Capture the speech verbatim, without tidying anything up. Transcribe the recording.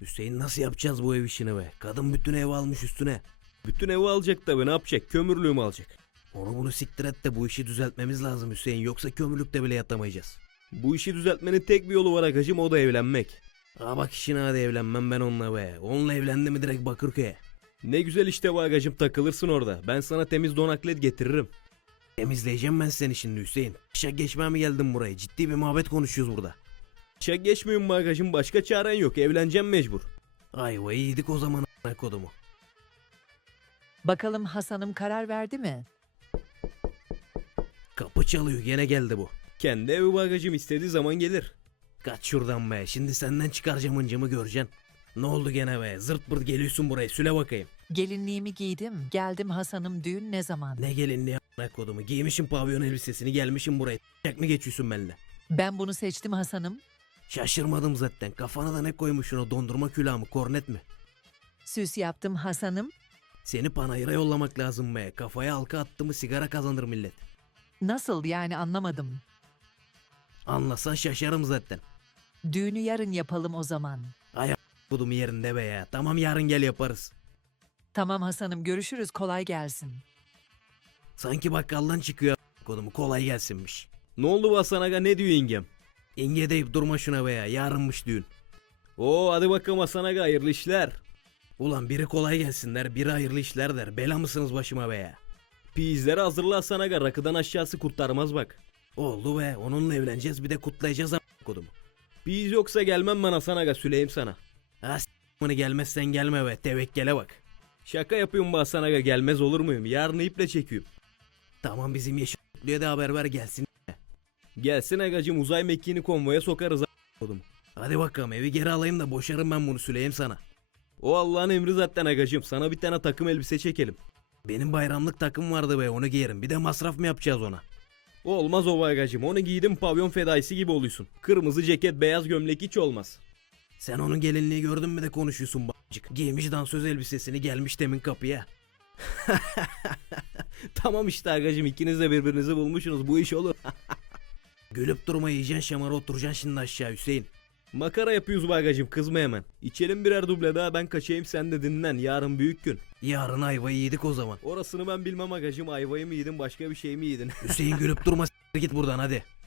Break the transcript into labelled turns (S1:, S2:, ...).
S1: Hüseyin nasıl yapacağız bu ev işini be? Kadın bütün evi almış üstüne. Bütün evi alacak tabi, ne yapacak? Kömürlüğü mü alacak? Onu bunu siktir et de bu işi düzeltmemiz lazım Hüseyin. Yoksa kömürlükte bile yatamayacağız. Bu işi düzeltmenin tek bir yolu var agacım, o da evlenmek. Aa bak işine, hadi evlenmem ben onunla be. Onunla evlendi mi direkt Bakırköy'e. Ne güzel işte bu agacım, takılırsın orada. Ben sana temiz donaklet getiririm. Temizleyeceğim ben seni şimdi Hüseyin. Şak geçmeye mi geldin buraya? Ciddi bir muhabbet konuşuyoruz burada. Şak geçmiyorum mu agacım? Başka çaren yok. Evleneceğim mecbur. Ayvayı yedik o zaman a**ına kodumu.
S2: Bakalım Hasan'ım karar verdi mi?
S1: Kapı çalıyor, gene geldi bu. Kendi evi bagacım, istediği zaman gelir. Kaç şuradan be, şimdi senden çıkaracağım hıncımı göreceksin. Ne oldu gene be, zırt pırt geliyorsun buraya, süle bakayım.
S2: Gelinliğimi giydim. Geldim Hasan'ım, düğün ne zaman?
S1: Ne gelinliği a**ına kodumu, giymişim pavyon elbisesini, gelmişim buraya. Çak mı geçiyorsun benimle?
S2: Ben bunu seçtim Hasan'ım.
S1: Şaşırmadım zaten, kafana da ne koymuşsun, o dondurma külahı mı, kornet mi?
S2: Süs yaptım Hasan'ım.
S1: Seni panayıra yollamak lazım be, kafaya halka attı mı sigara kazanır millet.
S2: Nasıl yani, anlamadım.
S1: Anlasan şaşarım zaten.
S2: Düğünü yarın yapalım o zaman.
S1: Ay a**ına kodumu yerinde be ya, tamam yarın gel yaparız.
S2: Tamam Hasan'ım, görüşürüz, kolay gelsin.
S1: Sanki bakkaldan çıkıyor a**ına kodumu, kolay gelsinmiş. Ne oldu bu Hasan aga, ne diyor yengem? Yenge deyip durma şuna be ya, yarınmış düğün. Oo hadi bakalım Hasan aga, hayırlı işler. Ulan biri kolay gelsinler, biri hayırlı işler der, bela mısınız başıma be ya? Pizleri hazırla Hasan aga, rakıdan aşağısı kurtarmaz bak. Oldu be, onunla evleneceğiz, bir de kutlayacağız a**ına kodumu. Piz yoksa gelmem ben Hasan aga, süleyim sana. Ha s***mını, gelmezsen gelme be, tevekkele bak. Şaka yapıyorum be Hasan aga, gelmez olur muyum? Yarın iple çekiyorum. Tamam, bizim Yeşil Kutlu'ya da haber ver gelsin. Gelsin agacım, uzay mekiğini konvoya sokarız a**ına kodumu. Hadi bakalım, evi geri alayım da boşarım ben bunu, süleyim sana. O Allah'ın emri zaten agacım, sana bir tane takım elbise çekelim. Benim bayramlık takım vardı be, onu giyerim, bir de masraf mı yapacağız ona? Olmaz o bagacım, onu giydim pavyon fedaisi gibi oluyorsun. Kırmızı ceket, beyaz gömlek hiç olmaz. Sen onun gelinliği gördün mü de konuşuyorsun b***cık. Giymiş dansöz elbisesini, gelmiş demin kapıya. Tamam işte agacım, ikiniz de birbirinizi bulmuşsunuz, bu iş olur. Gülüp durma, yiyeceksin şamara, oturacaksın şimdi aşağı Hüseyin. Makara yapıyoruz bagacım, kızma hemen. İçelim birer duble daha, ben kaçayım, sen de dinlen, yarın büyük gün. Yarın ayvayı yedik o zaman. Orasını ben bilmem agacım, ayvayı mı yedin başka bir şey mi yedin? Hüseyin gülüp durma, s*** git buradan hadi.